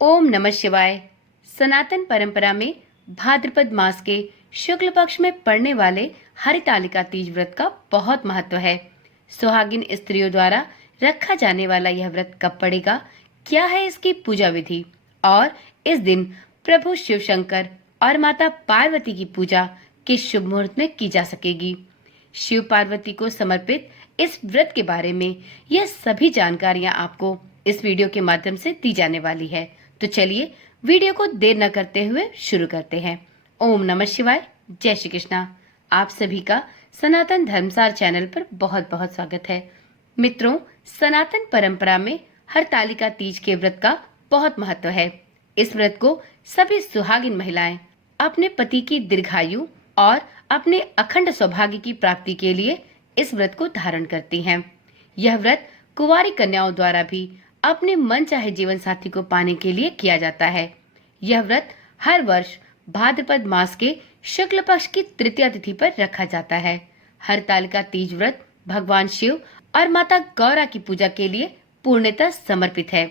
ओम नमः शिवाय। सनातन परंपरा में भाद्रपद मास के शुक्ल पक्ष में पड़ने वाले हरितालिका तीज व्रत का बहुत महत्व है। सुहागिन स्त्रियों द्वारा रखा जाने वाला यह व्रत कब पड़ेगा, क्या है इसकी पूजा विधि और इस दिन प्रभु शिव शंकर और माता पार्वती की पूजा किस शुभ मुहूर्त में की जा सकेगी। शिव पार्वती को समर्पित इस व्रत के बारे में यह सभी जानकारियां आपको इस वीडियो के माध्यम से दी जाने वाली है। तो चलिए वीडियो को देर न करते हुए शुरू करते हैं। ओम नमः शिवाय, जय श्री कृष्णा। आप सभी का सनातन धर्मसार चैनल पर बहुत बहुत स्वागत है। मित्रों, सनातन परंपरा में हरतालिका तीज के व्रत का बहुत महत्व है। इस व्रत को सभी सुहागिन महिलाएं अपने पति की दीर्घायु और अपने अखंड सौभाग्य की प्राप्ति के लिए इस व्रत को धारण करती हैं। यह व्रत कुंवारी कन्याओं द्वारा भी अपने मन चाहे जीवन साथी को पाने के लिए किया जाता है। यह व्रत हर वर्ष भाद्रपद मास के शुक्ल पक्ष की तृतीया तिथि पर रखा जाता है। हरतालिका तीज व्रत भगवान शिव और माता गौरा की पूजा के लिए पूर्णतः समर्पित है।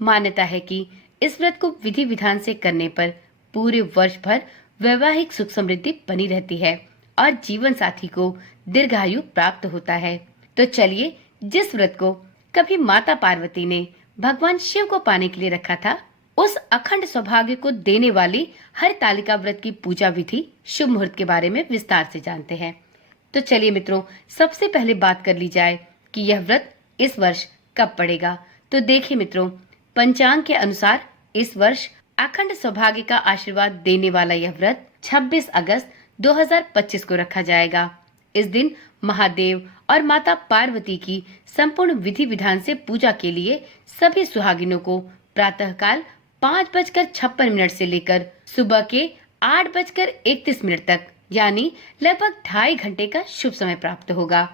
मान्यता है कि इस व्रत को विधि विधान से करने पर पूरे वर्ष भर वैवाहिक सुख समृद्धि बनी रहती है और जीवन साथी को दीर्घायु प्राप्त होता है। तो चलिए, जिस व्रत को कभी माता पार्वती ने भगवान शिव को पाने के लिए रखा था, उस अखंड सौभाग्य को देने वाली हरतालिका व्रत की पूजा विधि शुभ मुहूर्त के बारे में विस्तार से जानते हैं। तो चलिए मित्रों, सबसे पहले बात कर ली जाए कि यह व्रत इस वर्ष कब पड़ेगा। तो देखिए मित्रों, पंचांग के अनुसार इस वर्ष अखंड सौभाग्य का आशीर्वाद देने वाला यह व्रत 26 अगस्त 2025 को रखा जाएगा। इस दिन महादेव और माता पार्वती की संपूर्ण विधि विधान से पूजा के लिए सभी सुहागिनों को प्रातःकाल 5:56 से लेकर सुबह के 8:31 तक यानी लगभग 2.5 घंटे का शुभ समय प्राप्त होगा।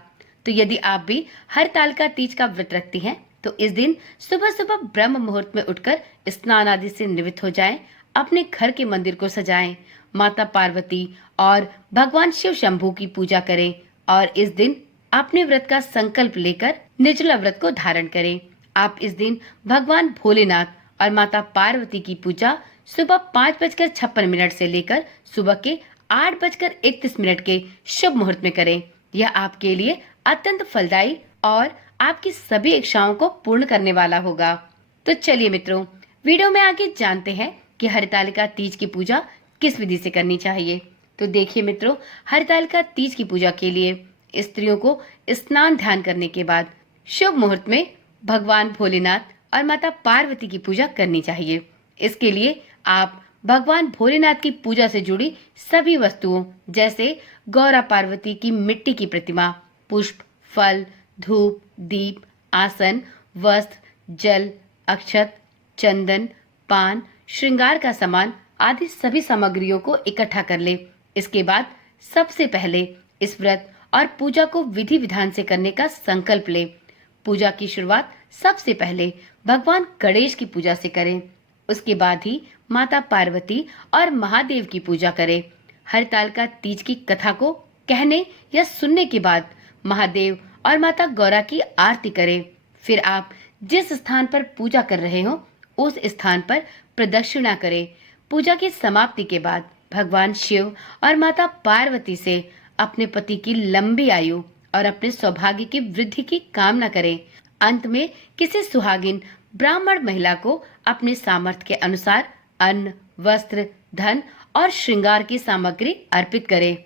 तो यदि आप भी हरतालिका तीज का व्रत रखती हैं, तो इस दिन सुबह सुबह ब्रह्म मुहूर्त में उठकर स्नान आदि से निवृत्त हो जाएं, अपने घर के मंदिर को सजाएं, माता पार्वती और भगवान शिव शंभू की पूजा करें और इस दिन अपने व्रत का संकल्प लेकर निर्जला व्रत को धारण करें। आप इस दिन भगवान भोलेनाथ और माता पार्वती की पूजा सुबह 5:56 से लेकर सुबह के 8:31 के शुभ मुहूर्त में करें। यह आपके लिए अत्यंत फलदायी और आपकी सभी इच्छाओं को पूर्ण करने वाला होगा। तो चलिए मित्रों, वीडियो में आगे जानते हैं कि हरतालिका तीज की पूजा किस विधि से करनी चाहिए। तो देखिए मित्रों, हरतालिका तीज की पूजा के लिए स्त्रियों को स्नान ध्यान करने के बाद शुभ मुहूर्त में भगवान भोलेनाथ और माता पार्वती की पूजा करनी चाहिए। इसके लिए आप भगवान भोलेनाथ की पूजा से जुड़ी सभी वस्तुओं जैसे गौरा पार्वती की मिट्टी की प्रतिमा, पुष्प, फल, धूप, दीप, आसन, वस्त्र, जल, अक्षत, चंदन, पान, श्रृंगार का सामान आदि सभी सामग्रियों को इकट्ठा कर ले। इसके बाद सबसे पहले इस व्रत और पूजा को विधि विधान से करने का संकल्प ले। पूजा की शुरुआत सबसे पहले भगवान गणेश की पूजा से करें। उसके बाद ही माता पार्वती और महादेव की पूजा करें। हरतालिका तीज की कथा को कहने या सुनने के बाद महादेव और माता गौरा की आरती करें। फिर आप जिस स्थान पर पूजा कर रहे हो उस स्थान पर प्रदक्षिणा करें। पूजा की समाप्ति के बाद भगवान शिव और माता पार्वती से अपने पति की लंबी आयु और अपने सौभाग्य की वृद्धि की कामना करें। अंत में किसी सुहागिन ब्राह्मण महिला को अपने सामर्थ्य के अनुसार अन्न, वस्त्र, धन और श्रृंगार की सामग्री अर्पित करें।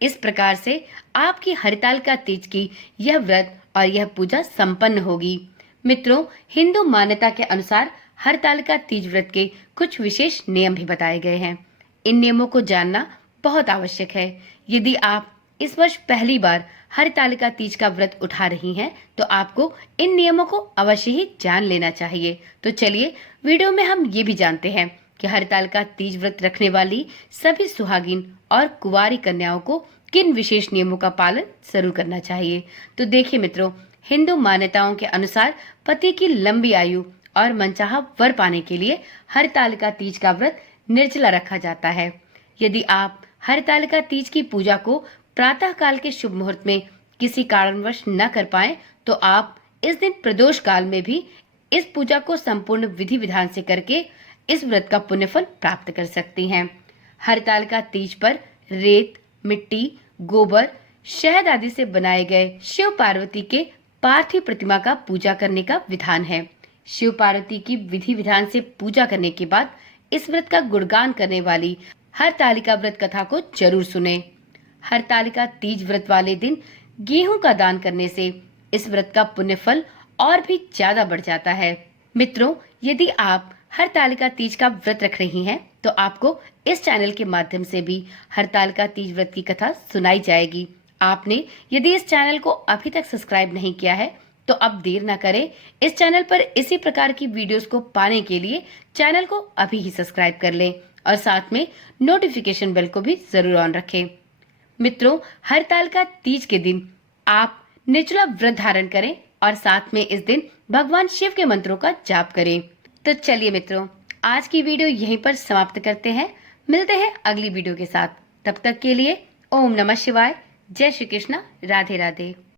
इस प्रकार से आपकी हरतालिका तीज की यह व्रत और यह पूजा संपन्न होगी। मित्रों, हिंदू मान्यता के अनुसार हरतालिका तीज व्रत के कुछ विशेष नियम भी बताए गए हैं। इन नियमों को जानना बहुत आवश्यक है। यदि आप इस वर्ष पहली बार हरतालिका तीज का व्रत उठा रही हैं, तो आपको इन नियमों को अवश्य ही जान लेना चाहिए। तो चलिए, वीडियो में हम ये भी जानते हैं कि हरतालिका तीज व्रत रखने वाली सभी सुहागिन और कुंवारी कन्याओं को किन विशेष नियमों का पालन जरूर करना चाहिए। तो देखिए मित्रों, हिंदू मान्यताओं के अनुसार पति की लंबी आयु और मनचाहा वर पाने के लिए हरतालिका तीज का व्रत निर्जला रखा जाता है। यदि आप हरतालिका तीज की पूजा को प्रातः काल के शुभ मुहूर्त में किसी कारणवश न कर पाए, तो आप इस दिन प्रदोष काल में भी इस पूजा को संपूर्ण विधि विधान से करके इस व्रत का पुण्य फल प्राप्त कर सकती हैं। हरतालिका तीज पर रेत, मिट्टी, गोबर, शहद आदि से बनाए गए शिव पार्वती के पार्थिव प्रतिमा का पूजा करने का विधान है। शिव पार्वती की विधि विधान से पूजा करने के बाद इस व्रत का गुणगान करने वाली हरतालिका व्रत कथा को जरूर सुने। हरतालिका तीज व्रत वाले दिन गेहूं का दान करने से इस व्रत का पुण्य फल और भी ज्यादा बढ़ जाता है। मित्रों, यदि आप हरतालिका तीज का व्रत रख रही हैं, तो आपको इस चैनल के माध्यम से भी हरतालिका तीज व्रत की कथा सुनाई जाएगी। आपने यदि इस चैनल को अभी तक सब्सक्राइब नहीं किया है, तो अब देर ना करें, इस चैनल पर इसी प्रकार की वीडियोस को पाने के लिए चैनल को अभी ही सब्सक्राइब कर लें और साथ में नोटिफिकेशन बेल को भी जरूर ऑन रखें। मित्रों, हरतालिका तीज के दिन आप निर्जला व्रत धारण करें और साथ में इस दिन भगवान शिव के मंत्रों का जाप करें। तो चलिए मित्रों, आज की वीडियो यहीं पर समाप्त करते हैं। मिलते हैं अगली वीडियो के साथ। तब तक के लिए ओम नमः शिवाय, जय श्री कृष्णा, राधे राधे।